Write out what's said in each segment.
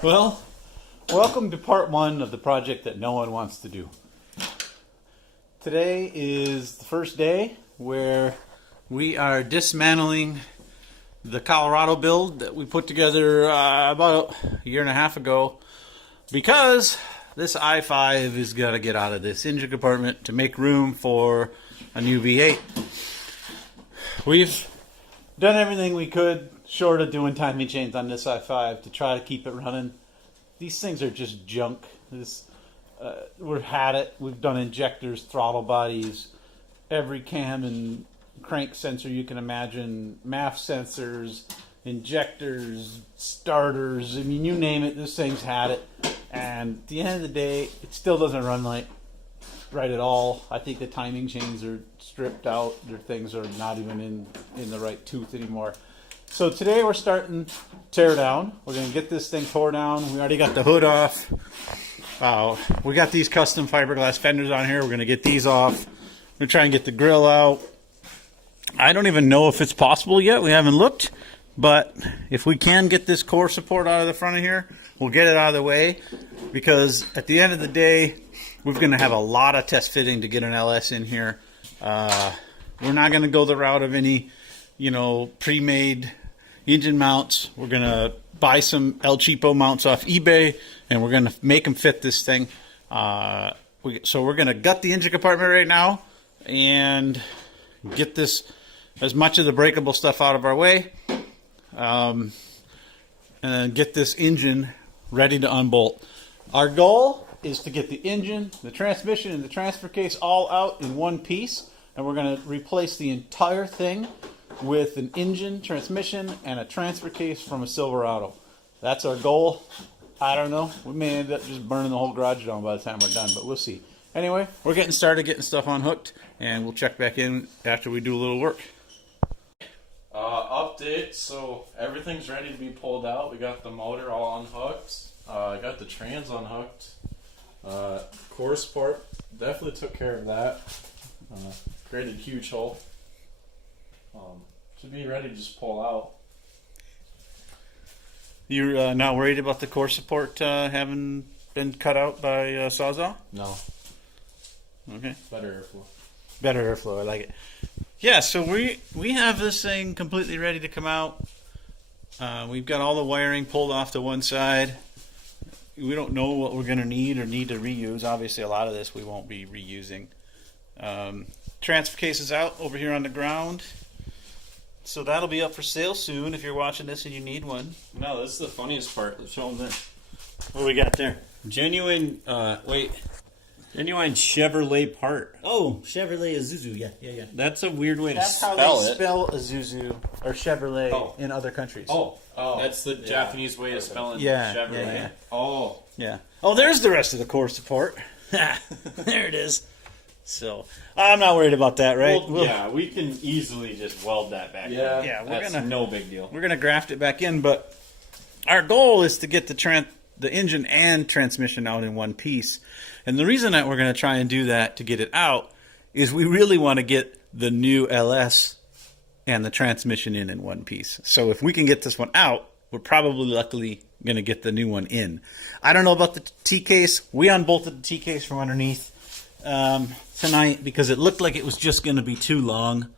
Well, welcome to part one of the project that no one wants to do. Today is the first day where we are dismantling the Colorado build that we put together about a year and a half ago, because this i5 is got to get out of this engine compartment to make room for a new V8. We've done everything we could short of doing timing chains on this i5 to try to keep it running. These things are just junk. We've had it. We've done injectors, throttle bodies, every cam and crank sensor you can imagine, MAF sensors, injectors, starters. I mean, you name it, this thing's had it. And at the end of the day, it still doesn't run right at all. I think the timing chains are stripped out. Their things are not even in the right tooth anymore. So today we're starting to tear down. We're going to get this thing tore down. We already got the hood off. We got these custom fiberglass fenders on here. We're going to get these off. We're going to try and get the grill out. I don't even know if it's possible yet. We haven't looked. But if we can get this core support out of the front of here, we'll get it out of the way. Because at the end of the day, we're going to have a lot of test fitting to get an LS in here. We're not going to go the route of any, pre-made engine mounts. We're going to buy some El Cheapo mounts off eBay, and we're going to make them fit this thing. So we're going to gut the engine compartment right now and get this, as much of the breakable stuff out of our way, and then get this engine ready to unbolt. Our goal is to get the engine, the transmission, and the transfer case all out in one piece, and we're going to replace the entire thing with an engine, transmission, and a transfer case from a Silverado. That's our goal. I don't know. We may end up just burning the whole garage down by the time we're done, but we'll see. Anyway, we're getting started getting stuff unhooked, and we'll check back in after we do a little work. Update, so everything's ready to be pulled out. We got the motor all unhooked. I got the trans unhooked. Core support, definitely took care of that. Created a huge hole. Should be ready to just pull out. You're not worried about the core support having been cut out by Sawzall? No. Okay. Better airflow. Better airflow, I like it. Yeah, so we have this thing completely ready to come out. We've got all the wiring pulled off to one side. We don't know what we're going to need to reuse. Obviously, a lot of this we won't be reusing. Transfer case is out over here on the ground. So that'll be up for sale soon if you're watching this and you need one. No, this is the funniest part. Let's show them this. What do we got there? Genuine Chevrolet part. Oh, Chevrolet Isuzu, yeah. That's a weird way That's to how spell they it. spell Isuzu or Chevrolet in other countries. Oh, That's the Japanese way of spelling Yeah, Chevrolet. yeah. Oh, there's the rest of the core support. There it is. So I'm not worried about that, right? Yeah, we can easily just weld that back. Yeah. in. Yeah, we're That's gonna no big deal. We're gonna graft it back in, but our goal is to get the engine and transmission out in one piece. And the reason that we're gonna try and do that to get it out is we really want to get the new LS and the transmission in one piece. So if we can get this one out, we're probably luckily gonna get the new one in. I don't know about the T case. We unbolted the T case from underneath tonight because it looked like it was just going to be too long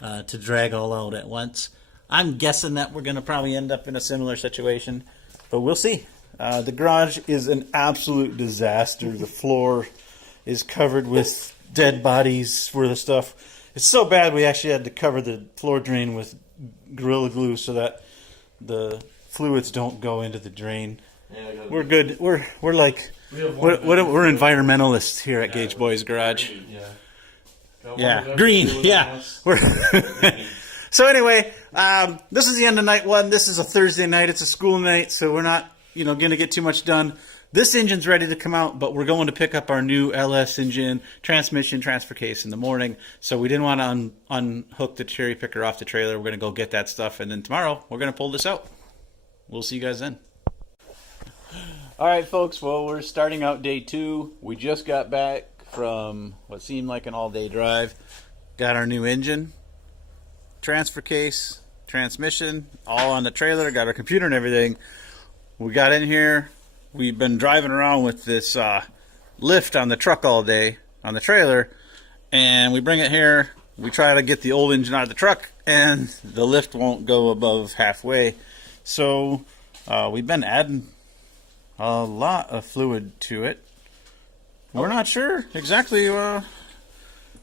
to drag all out at once. I'm guessing that we're going to probably end up in a similar situation, but we'll see. The garage is an absolute disaster. The floor is covered with dead bodies for the stuff. It's so bad we actually had to cover the floor drain with Gorilla Glue so that the fluids don't go into the drain. Yeah, We're good. We're environmentalists here at Gage Boys Garage. Yeah, green. Yeah. So anyway, this is the end of night one. This is a Thursday night. It's a school night, so we're not, going to get too much done. This engine's ready to come out, but we're going to pick up our new LS engine, transmission, transfer case in the morning. So we didn't want to unhook the cherry picker off the trailer. We're going to go get that stuff, and then tomorrow we're going to pull this out. We'll see you guys then. All right, folks. Well, we're starting out day 2. We just got back from what seemed like an all-day drive. Got our new engine, transfer case, transmission, all on the trailer. Got our computer and everything. we got in here. We've been driving around with this lift on the truck all day, on the trailer, and we bring it here. We try to get the old engine out of the truck, and the lift won't go above halfway. So we've been adding a lot of fluid to it. We're not sure exactly. Well,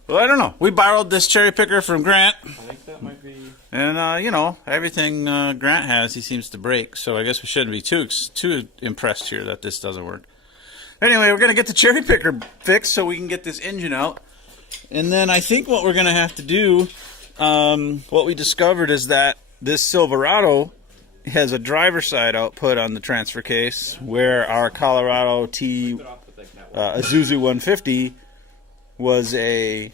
I don't know. We borrowed this cherry picker from Grant. I think that might be. And, you know, everything Grant has, he seems to break. So I guess we shouldn't be too impressed here that this doesn't work. Anyway, we're going to get the cherry picker fixed so we can get this engine out. And then I think what we're going to have to do, what we discovered is that this Silverado has a driver's side output on the transfer case, where our Colorado Isuzu 150 was a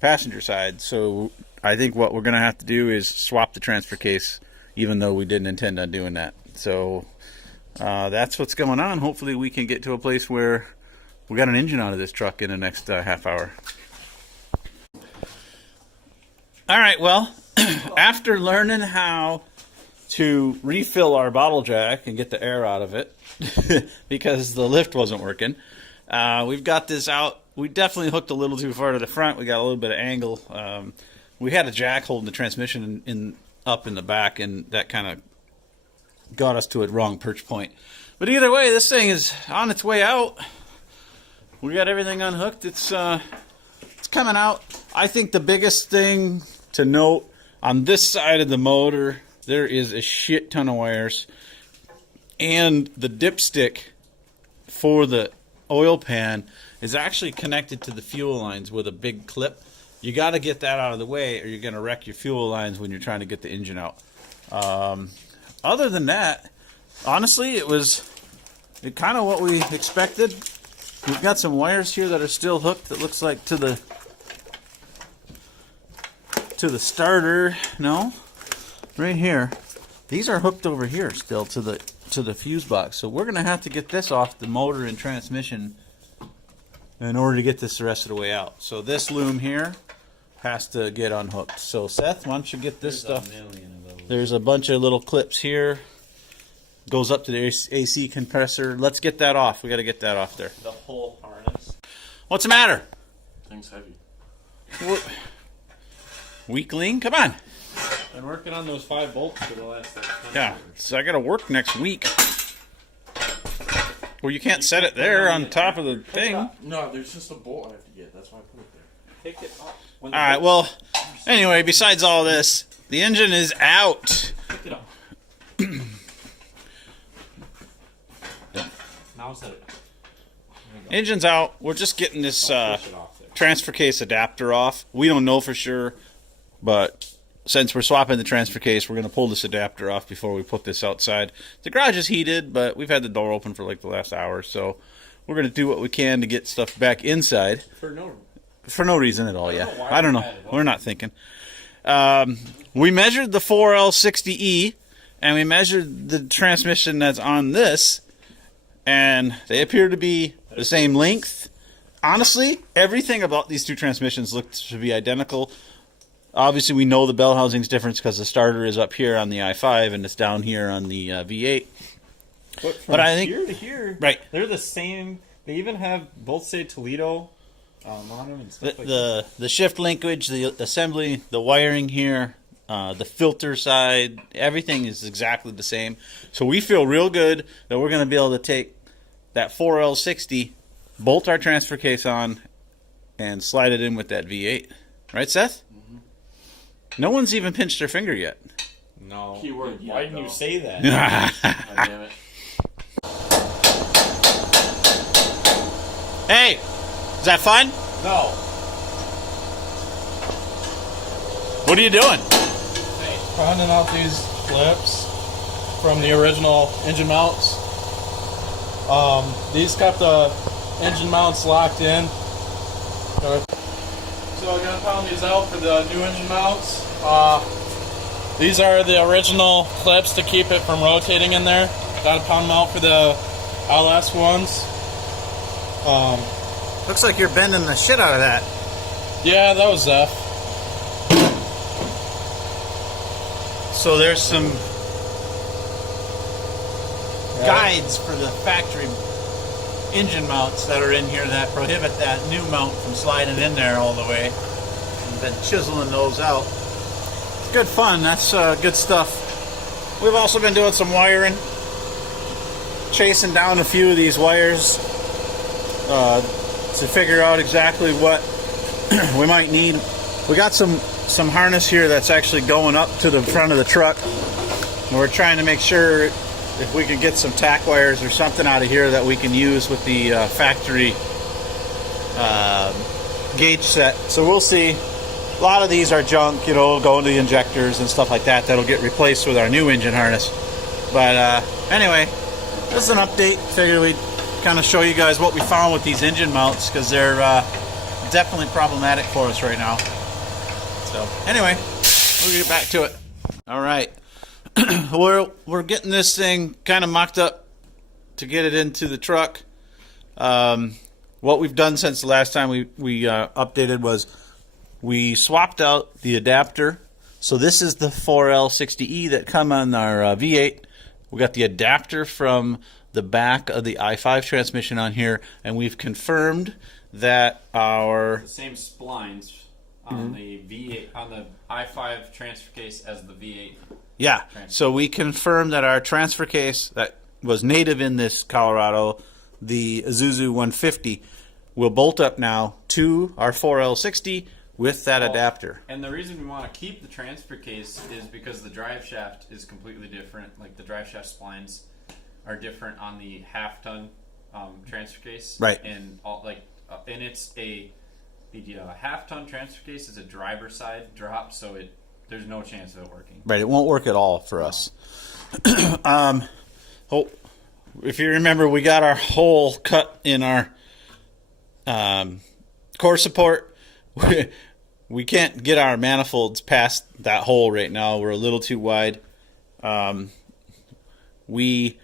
passenger side. So I think what we're going to have to do is swap the transfer case, even though we didn't intend on doing that. So that's what's going on. Hopefully we can get to a place where we got an engine out of this truck in the next half hour. All right, well, after learning how to refill our bottle jack and get the air out of it because the lift wasn't working, we've got this out. We definitely hooked a little too far to the front. We got a little bit of angle. We had a jack holding the transmission up in the back, and that kind of got us to a wrong perch point. But either way, this thing is on its way out. We got everything unhooked. It's coming out. I think the biggest thing to note on this side of the motor, there is a shit ton of wires, and the dipstick for the oil pan is actually connected to the fuel lines with a big clip. You got to get that out of the way, or you're going to wreck your fuel lines when you're trying to get the engine out. Other than that, honestly, it kind of what we expected. We've got some wires here that are still hooked. That looks like to the starter. No, right here. These are hooked over here still to the fuse box. So we're gonna have to get this off the motor and transmission in order to get this the rest of the way out. So this loom here has to get unhooked. So Seth, why don't you get this stuff? There's a bunch of little clips here. Goes up to the AC compressor. Let's get that off. We got to get that off there. The whole harness. What's the matter? Thing's heavy. Weakling? Come on. Been working on those 5 bolts for the last 20 Yeah. years. So I got to work next week. Well, you can't set it there on top of the thing. No, there's just a bolt I have to get. That's why I put it there. Take it off. All right. Well, anyway, besides all this, the engine is out. Pick it up. Now set it. Engine's out. We're just getting this Push it off there. transfer case adapter off. We don't know for sure, but since we're swapping the transfer case, we're going to pull this adapter off before we put this outside. The garage is heated, but we've had the door open for like the last hour, so we're going to do what we can to get stuff back inside. For no reason at all, yeah. I don't know. We're not thinking. We measured the 4L60E, and we measured the transmission that's on this, and they appear to be the same length. Honestly, everything about these two transmissions looks to be identical. Obviously, we know the bell housing's different because the starter is up here on the i5 and it's down here on the V8. But I think here to here, right, they're the same. They even have both say Toledo on them and stuff like that. The shift linkage, the assembly, the wiring here, the filter side, everything is exactly the same. So we feel real good that we're going to be able to take that 4L60, bolt our transfer case on, and slide it in with that V8. Right, Seth? Mm-hmm. No one's even pinched their finger yet. No. Keyword, Why didn't you say that? God damn it. Hey, is that fun? No. What are you doing? Finding out these clips from the original engine mounts. These kept the engine mounts locked in. So I'm gonna pound these out for the new engine mounts. These are the original clips to keep it from rotating in there. Gotta pound them out for the LS ones. Looks like you're bending the shit out of that. Yeah, that was Seth. So there's some guides for the factory engine mounts that are in here that prohibit that new mount from sliding in there all the way. We've been chiseling those out. It's good fun. That's good stuff. We've also been doing some wiring, chasing down a few of these wires to figure out exactly what we might need. We got some harness here that's actually going up to the front of the truck, and we're trying to make sure if we can get some tack wires or something out of here that we can use with the factory gauge set. So we'll see. A lot of these are junk, you know, going to the injectors and stuff like that. That'll get replaced with our new engine harness. But anyway, this is an update. Figured we'd kind of show you guys what we found with these engine mounts, because they're definitely problematic for us right now. So anyway, we'll get back to it. All right. We're getting this thing kind of mocked up to get it into the truck. What we've done since the last time we updated was we swapped out the adapter. So this is the 4L60E that come on our V8. We got the adapter from the back of the i5 transmission on here, and we've confirmed that our The same splines on the V8 on the i5 transfer case as the V8. Yeah, so we confirmed that our transfer case that was native in this Colorado, the Isuzu 150, will bolt up now to our 4L60 with that adapter. And the reason we want to keep the transfer case is because the drive shaft is completely different. Like the drive shaft splines are different on the half-ton transfer case, right? And and it's the half-ton transfer case is a driver side drop, so there's no chance of it working. Right, it won't work at all for us. If you remember, we got our hole cut in our core support. We can't get our manifolds past that hole right now. We're a little too wide. We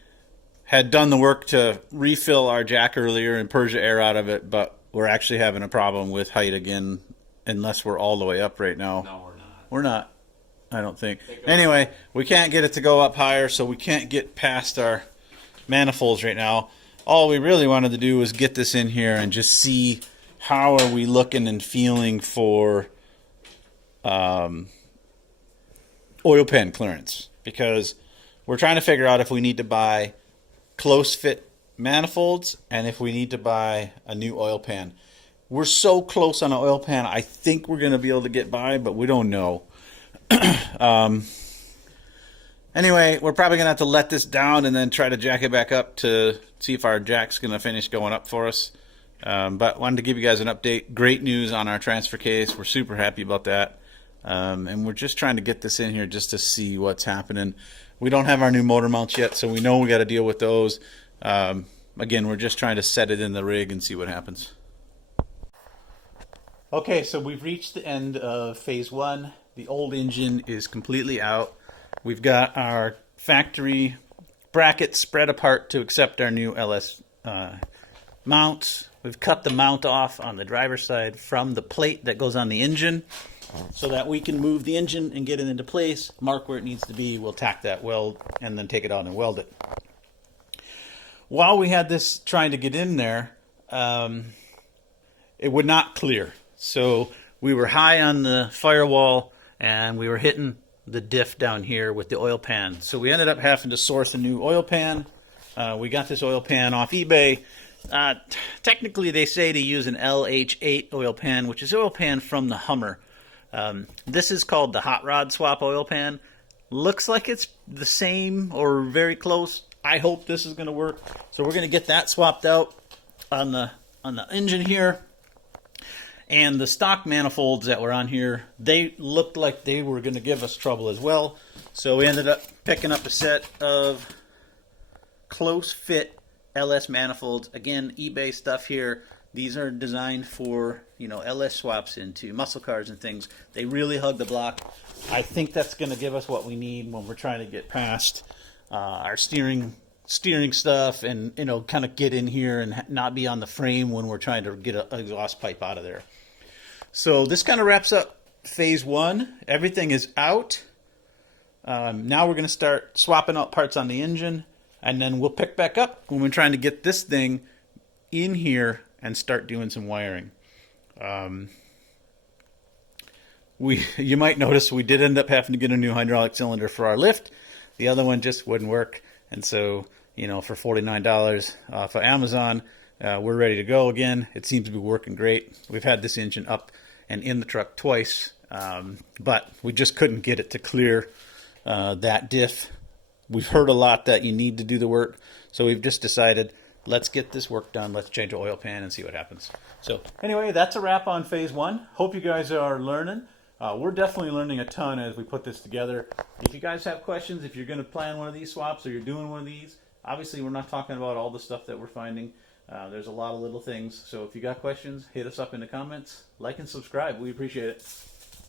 had done the work to refill our jack earlier and purge the air out of it, but we're actually having a problem with height again, unless we're all the way up right now. No, we're not. We're not, I don't think. Anyway, we can't get it to go up higher, so we can't get past our manifolds right now. All we really wanted to do was get this in here and just see how are we looking and feeling for oil pan clearance, because we're trying to figure out if we need to buy close fit manifolds and if we need to buy a new oil pan. We're so close on an oil pan, I think we're going to be able to get by, but we don't know. Anyway, we're probably going to have to let this down and then try to jack it back up to see if our jack's going to finish going up for us. But wanted to give you guys an update. Great news on our transfer case. We're super happy about that. And we're just trying to get this in here just to see what's happening. We don't have our new motor mounts yet, so we know we got to deal with those. Again, we're just trying to set it in the rig and see what happens. Okay, so we've reached the end of phase one. The old engine is completely out. We've got our factory brackets spread apart to accept our new LS mounts. We've cut the mount off on the driver's side from the plate that goes on the engine so that we can move the engine and get it into place, mark where it needs to be. We'll tack that weld and then take it out and weld it. While we had this trying to get in there, it would not clear. So we were high on the firewall and we were hitting the diff down here with the oil pan. So we ended up having to source a new oil pan. We got this oil pan off eBay. Technically they say to use an LH8 oil pan, which is oil pan from the Hummer. This is called the hot rod swap oil pan. Looks like it's the same or very close. I hope this is going to work. So we're going to get that swapped out on the engine here. And the stock manifolds that were on here, they looked like they were going to give us trouble as well. So we ended up picking up a set of close fit LS manifolds. Again, eBay stuff here. These are designed for, LS swaps into muscle cars and things. They really hug the block. I think that's going to give us what we need when we're trying to get past our steering stuff and, kind of get in here and not be on the frame when we're trying to get an exhaust pipe out of there. So this kind of wraps up phase one. Everything is out. Now we're going to start swapping out parts on the engine. and then we'll pick back up when we're trying to get this thing in here and start doing some wiring. You might notice we did end up having to get a new hydraulic cylinder for our lift. The other one just wouldn't work, and so for $49 off of Amazon, we're ready to go again. It seems to be working great. We've had this engine up and in the truck twice, but we just couldn't get it to clear that diff. We've heard a lot that you need to do the work, so we've just decided, let's get this work done. Let's change the oil pan and see what happens. So anyway, that's a wrap on phase 1. Hope you guys are learning. We're definitely learning a ton as we put this together. If you guys have questions, if you're going to plan one of these swaps or you're doing one of these, obviously we're not talking about all the stuff that we're finding. There's a lot of little things. So if you got questions, hit us up in the comments. Like and subscribe. We appreciate it.